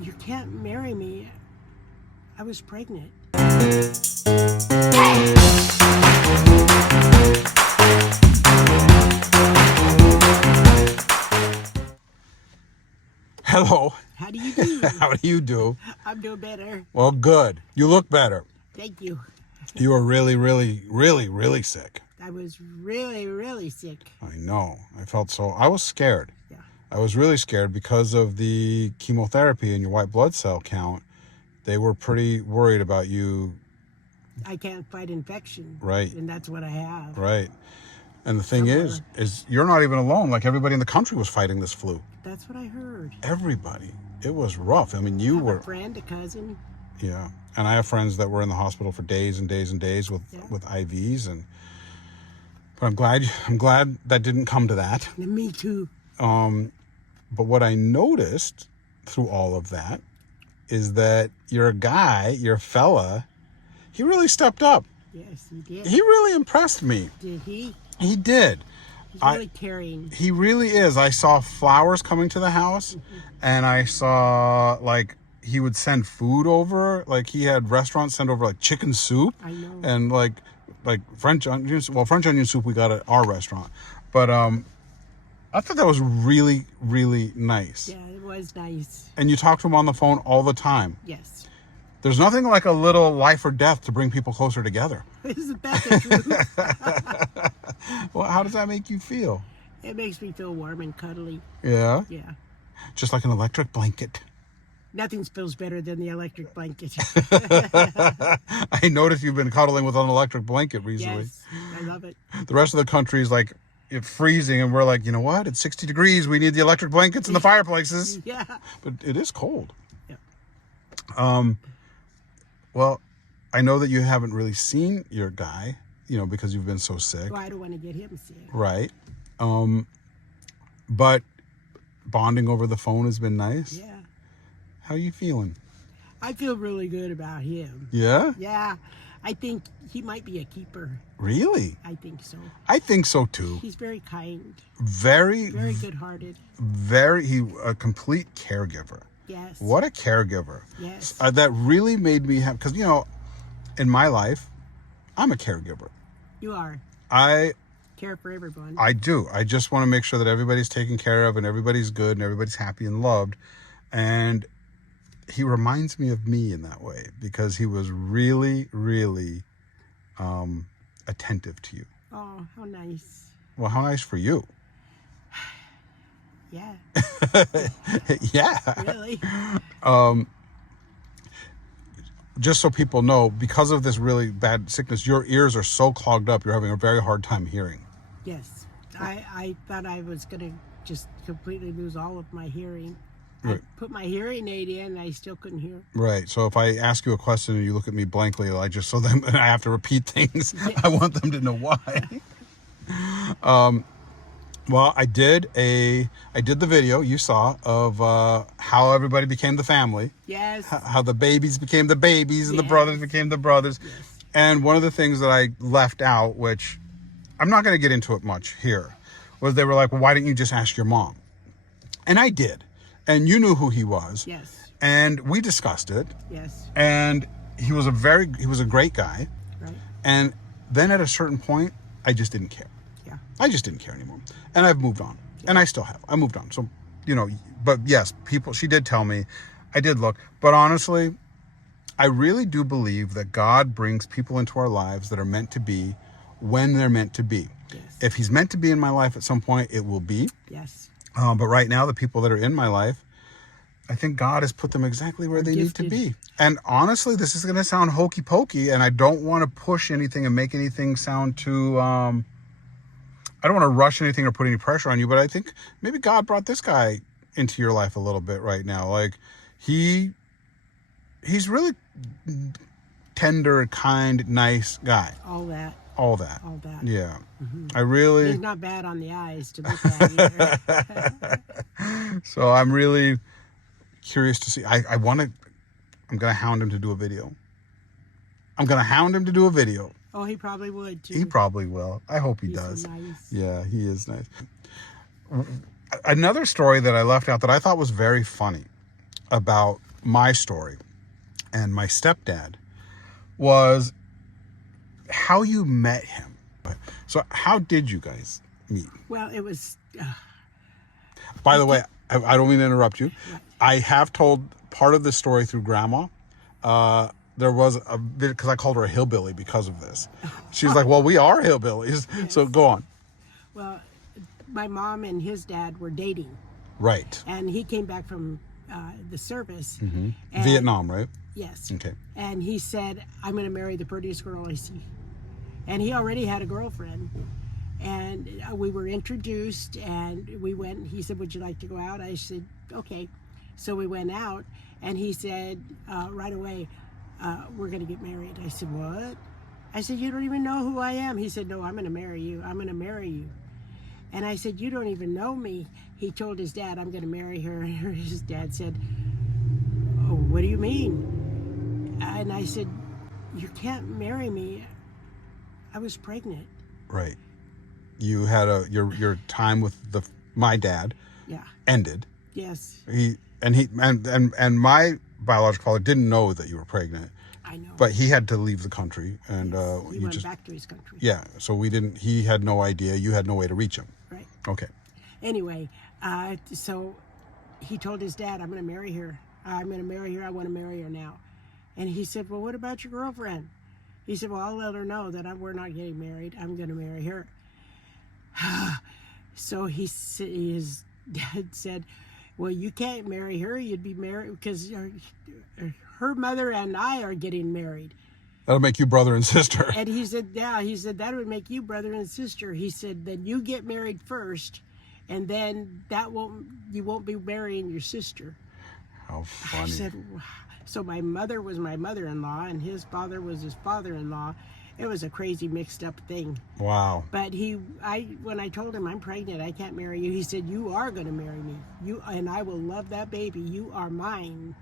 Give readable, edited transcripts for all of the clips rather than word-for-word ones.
You can't marry me. I was pregnant. Hello. How do you do? How do you do? I'm doing better. Well, good. You look better. Thank you. You were really, really, really, really sick. I was really, really sick. I know. I was scared. Yeah. I was really scared because of the chemotherapy and your white blood cell count. They were pretty worried about you. I can't fight infection. Right. And that's what I have. Right. And the thing is you're not even alone. Like, everybody in the country was fighting this flu. That's what I heard. Everybody. It was rough. I mean, I have a friend, a cousin. Yeah. And I have friends that were in the hospital for days and days and days with IVs, but I'm glad that didn't come to that. Me too. But what I noticed through all of that is that your fella, he really stepped up. Yes, he did. He really impressed me. Did he? He did. He's really caring. He really is. I saw flowers coming to the house, and I saw, like, he would send food over. Like, he had restaurants send over, like, chicken soup. I know. And, like French onion soup we got at our restaurant. But I thought that was really, really nice. Yeah, it was nice. And you talk to him on the phone all the time. Yes. There's nothing like a little life or death to bring people closer together. Isn't that the truth? Well, how does that make you feel? It makes me feel warm and cuddly. Yeah? Yeah. Just like an electric blanket. Nothing feels better than the electric blanket. I noticed you've been cuddling with an electric blanket recently. Yes, I love it. The rest of the country is like, it's freezing, and we're like, you know what? It's 60 degrees. We need the electric blankets and the fireplaces. Yeah. But it is cold. Yeah. Well, I know that you haven't really seen your guy, because you've been so sick. Well, I don't want to get him sick. Right. But bonding over the phone has been nice. Yeah. How are you feeling? I feel really good about him. Yeah? Yeah. I think he might be a keeper. Really? I think so. I think so too. He's very kind. Very good-hearted. A complete caregiver. Yes. What a caregiver. Yes. That really made me happy. Because, in my life, I'm a caregiver. You are. I care for everyone. I do. I just want to make sure that everybody's taken care of and everybody's good and everybody's happy and loved. And he reminds me of me in that way because he was really, really attentive to you. Oh, how nice. Well, how nice for you. Yeah. Yeah. Really? Just so people know, because of this really bad sickness, your ears are so clogged up, you're having a very hard time hearing. Yes. I thought I was going to just completely lose all of my hearing. Right. I put my hearing aid in, and I still couldn't hear. Right. So if I ask you a question and you look at me blankly, I have to repeat things. Yeah. I want them to know why. Well, I did the video you saw of how everybody became the family. Yes. How the babies became the babies and the brothers became the brothers. Yes. And one of the things that I left out, which I'm not going to get into it much here, was they were like, well, why didn't you just ask your mom? And I did. And you knew who he was. Yes. And we discussed it. Yes. And he was a great guy. Right. And then at a certain point, I just didn't care. Yeah. I just didn't care anymore. And I've moved on. Yeah. And I still have. I moved on. So, but yes, she did tell me, I did look. But honestly, I really do believe that God brings people into our lives that are meant to be when they're meant to be. Yes. If he's meant to be in my life at some point, it will be. Yes. But right now, the people that are in my life, I think God has put them exactly where they need to be. And honestly, this is going to sound hokey pokey, and I don't want to push anything and make anything sound too, I don't want to rush anything or put any pressure on you, but I think maybe God brought this guy into your life a little bit right now. Like, he's really tender, kind, nice guy. All that. Yeah. Mm-hmm. He's not bad on the eyes to look at either. So I'm really curious to see. I'm going to hound him to do a video. Oh, he probably would too. He probably will. I hope he does. So nice. Yeah, he is nice. Another story that I left out that I thought was very funny. about my story and my stepdad was how you met him. So how did you guys meet? Well, it was... By the way, I don't mean to interrupt you. I have told part of this story through Grandma. There was a bit, because I called her a hillbilly because of this. She's like, well, we are hillbillies. Yes. So go on. Well, my mom and his dad were dating. Right. And he came back from the service. Mm-hmm. Vietnam, right? Yes. Okay. And he said, I'm going to marry the prettiest girl I see. And he already had a girlfriend. And we were introduced, and we went. He said, would you like to go out? I said, okay. So we went out, and he said right away, we're going to get married. I said, what? I said, you don't even know who I am. He said, no, I'm going to marry you. I'm going to marry you. And I said, you don't even know me. He told his dad, I'm going to marry her. And his dad said, oh, what do you mean? And I said, you can't marry me. I was pregnant. Right. You had your time with my dad. Yeah. Ended. Yes. And my biological father didn't know that you were pregnant. I know. But he had to leave the country, and yes. He went back to his country. Yeah. So we didn't. He had no idea. You had no way to reach him. Right. Okay. Anyway, so he told his dad, I'm going to marry her. I'm going to marry her. I want to marry her now. And he said, well, what about your girlfriend? He said, well, I'll let her know that we're not getting married. I'm going to marry her. So his dad said, well, you can't marry her. You'd be married because her mother and I are getting married. That'll make you brother and sister. And he said, yeah, he said, that would make you brother and sister. He said, then you get married first, and then you won't be marrying your sister. How funny. I said, wow. So my mother was my mother-in-law, and his father was his father-in-law. It was a crazy mixed up thing. Wow. But when I told him I'm pregnant, I can't marry you, he said, you are going to marry me. And I will love that baby. You are mine.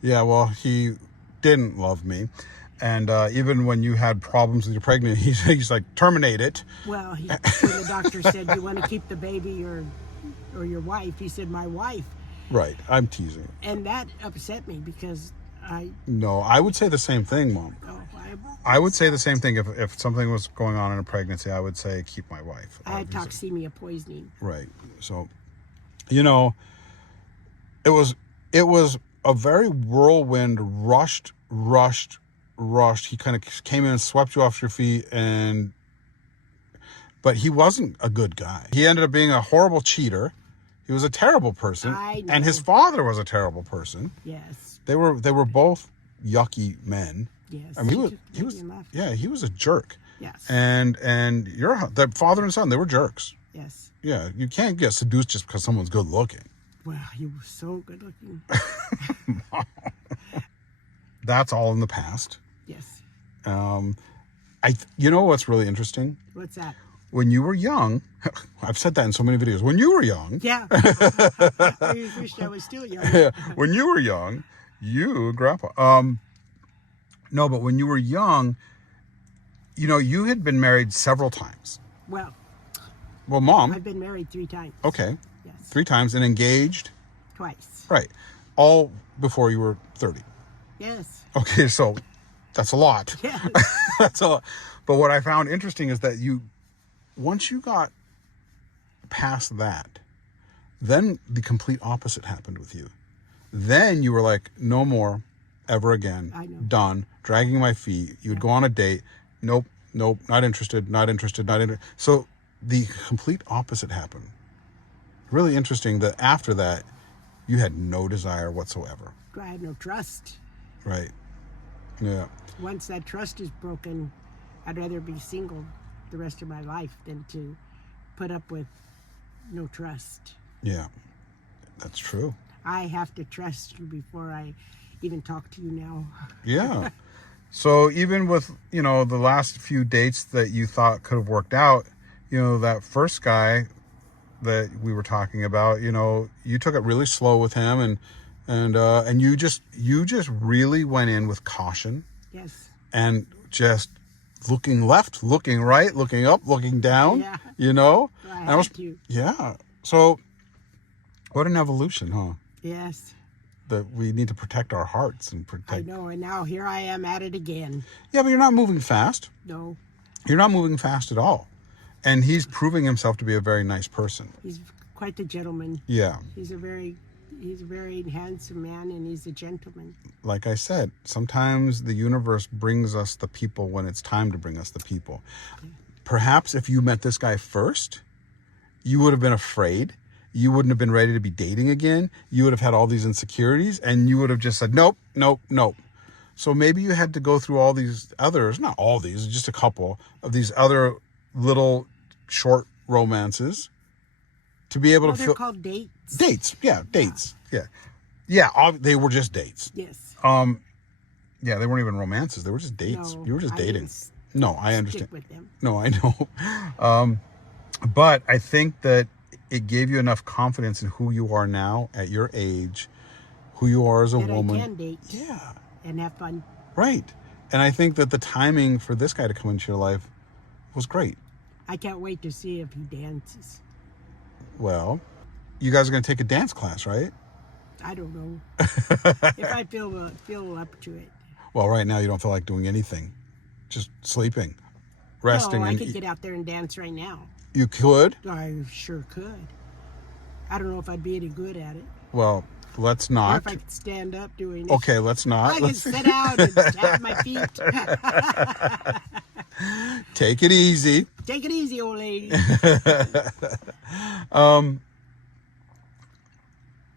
Yeah, well, he didn't love me. And even when you had problems with your pregnancy, he's like, terminate it. Well, when the doctor said, you want to keep the baby or your wife? He said, my wife. Right. I'm teasing. And that upset me because No, I would say the same thing, Mom. Oh, I would say the same thing if something was going on in a pregnancy. I would say keep my wife. I had toxemia poisoning. Right. So, it was a very whirlwind, rushed. He kind of came in and swept you off your feet, but he wasn't a good guy. He ended up being a horrible cheater. He was a terrible person. I know. And his father was a terrible person. Yes. They were both yucky men. Yes. I mean, he was a jerk. Yes. And the father and son, they were jerks. Yes. Yeah, you can't get seduced just because someone's good looking. Well, he was so good looking. That's all in the past. Yes. You know what's really interesting? What's that? When you were young, I've said that in so many videos. When you were young. Yeah. I wish I was still young. Yeah. When you were young, Grandpa. No, but when you were young, you had been married several times. Well, Mom. I've been married 3 times. Okay. Yes. 3 times and engaged? Twice. Right. All before you were 30. Yes. Okay, so that's a lot. Yes. That's a lot. But what I found interesting is that once you got past that, then the complete opposite happened with you. Then you were like, no more, ever again. I know. Done. Dragging my feet. You would go on a date. Nope, not interested. So the complete opposite happened. Really interesting that after that, you had no desire whatsoever. I had no trust. Right. Yeah. Once that trust is broken, I'd rather be single the rest of my life than to put up with no trust. Yeah, that's true. I have to trust you before I even talk to you now. Yeah. So even with, the last few dates that you thought could have worked out, that first guy that we were talking about, you took it really slow with him and you just really went in with caution. Yes. And just looking left, looking right, looking up, looking down, I had to. Yeah. So what an evolution, huh? Yes. that we need to protect our hearts and I protect. know, and now here I am at it again. Yeah, but you're not moving fast. No, You're not moving fast at all. And he's proving himself to be a very nice person. he's quite the gentleman. Yeah. He's a very handsome man, and he's a gentleman. Like I said, sometimes the universe brings us the people when it's time to bring us the people. Perhaps if you met this guy first, you would have been afraid. You wouldn't have been ready to be dating again. You would have had all these insecurities, and you would have just said, nope, nope, nope. So maybe you had to go through all these others, not all these, just a couple of these other little short romances to be able to They're feel called dates. dates. Yeah, dates. Yeah. They were just dates. Yes. Yeah, they weren't even romances. They were just dates. No, You were just I dating. didn't No, I understand. stick with them. No, I know. But I think that it gave you enough confidence in who you are now at your age, who you are as a That woman. I can date. Yeah. And have fun. Right. And I think that the timing for this guy to come into your life was great. I can't wait to see if he dances. Well, you guys are going to take a dance class, right? I don't know if I feel up to it. Well, right now you don't feel like doing anything, just sleeping, resting. No, I and could get out there and dance right now. You could? I sure could. I don't know if I'd be any good at it. Well, let's Or not. if I could stand up doing it. Okay, let's not. I can sit down and tap my feet. Take it easy. Take it easy, old lady.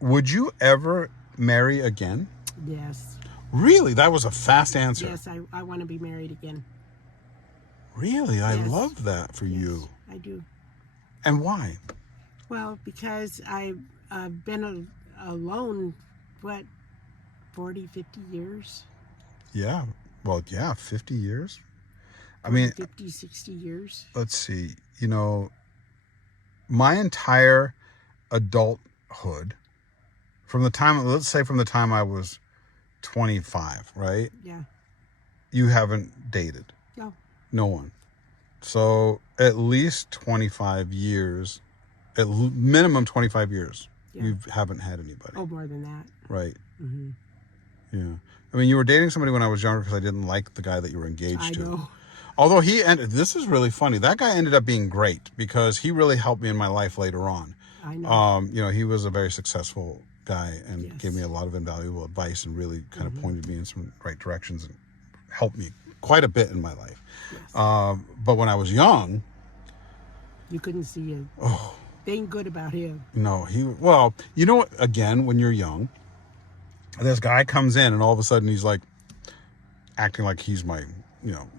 Would you ever marry again? Yes. Really? That was a fast answer. Yes, I want to be married again. Really? I Yes. love that for you. I do. And why? Well, because I've been alone, 40, 50 years? Yeah. Well, yeah, 50 years. I mean, 50, 60 years. let's see. My entire adulthood, from the time I was 25, right? Yeah. You haven't dated. No. No one. So at least 25 years, minimum 25 years, Yeah. you haven't had anybody. Oh, more than that. Right. Mm-hmm. Yeah. I mean, you were dating somebody when I was younger because I didn't like the guy that you were engaged I to. know. Although this is really funny. That guy ended up being great because he really helped me in my life later on. I know. He was a very successful guy and Yes. gave me a lot of invaluable advice and really kind Mm-hmm. of pointed me in some right directions and helped me quite a bit in my life. Yes. But when I was young, You couldn't see a thing good about him. no, you know what? Again, when you're young, this guy comes in and all of a sudden he's like acting like he's my,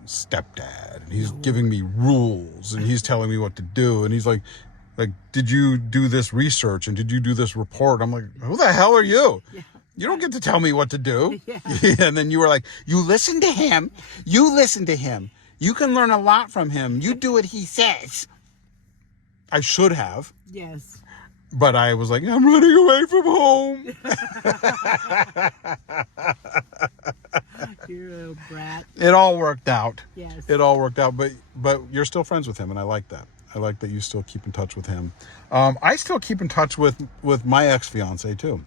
stepdad, and he's giving me rules and he's telling me what to do. And he's like, did you do this research and did you do this report? I'm like, who the hell are you? Yeah. You don't get to tell me what to do. Yeah. And then you were like, you listen to him. You listen to him. You can learn a lot from him. You do what he says. I should have. Yes. But I was like, I'm running away from home. You're a little brat. It all worked out. Yes. It all worked out. But you're still friends with him, and I like that. I like that you still keep in touch with him. I still keep in touch with my ex-fiance too.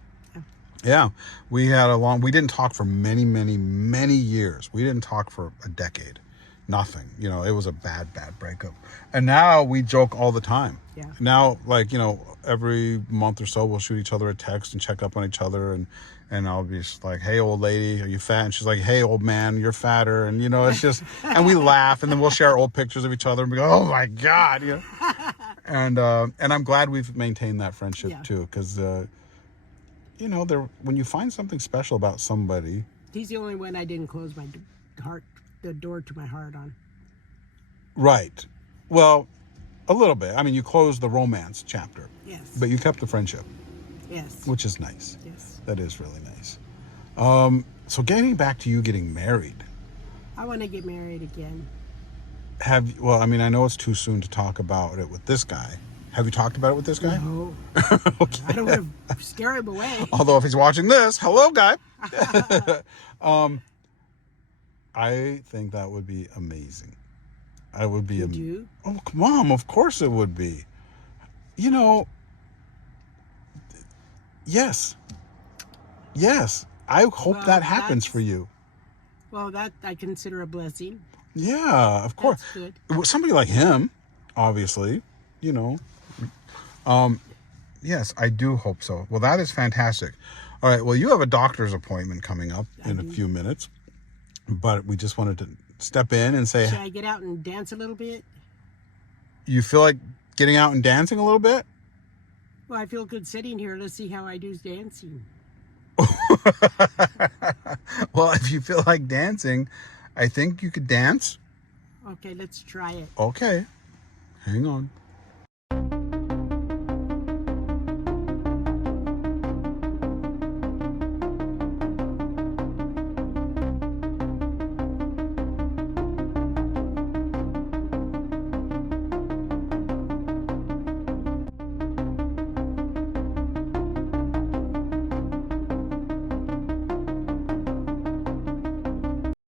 Yeah. We didn't talk for many, many, many years. We didn't talk for a decade. Nothing. It was a bad breakup. And now we joke all the time. Yeah. Now, every month or so, we'll shoot each other a text and check up on each other. And I'll be just like, hey, old lady, are you fat? And she's like, hey, old man, you're fatter. And, it's just, and we laugh. And then we'll share old pictures of each other and we go, oh, my God. And I'm glad we've maintained that friendship, too. Because, when you find something special about somebody. He's the only one I didn't close the door to my heart on. Right. Well, a little bit. I mean, you closed the romance chapter. Yes. But you kept the friendship. Yes. Which is nice. Yes. That is really nice. So getting back to you getting married. I want to get married again. I know it's too soon to talk about it with this guy. Have you talked about it with this guy? No. Okay. I don't want to scare him away. Although if he's watching this, hello, guy. I think that would be amazing. I would be. Would you? Oh, Mom, of course it would be. Yes. Yes. I hope Well, that happens for that's you. well, that I consider a blessing. Yeah, of course. That's good. Somebody like him, obviously, you know. Yes, I do hope so. Well, that is fantastic. All right. Well, you have a doctor's appointment coming up I in a do. few minutes, but we just wanted to step in and say, Should I get out and dance a little bit? you feel like getting out and dancing a little bit? Well, I feel good sitting here. Let's see how I do dancing. Well, if you feel like dancing, I think you could dance. Okay, let's try it. Okay. Hang on.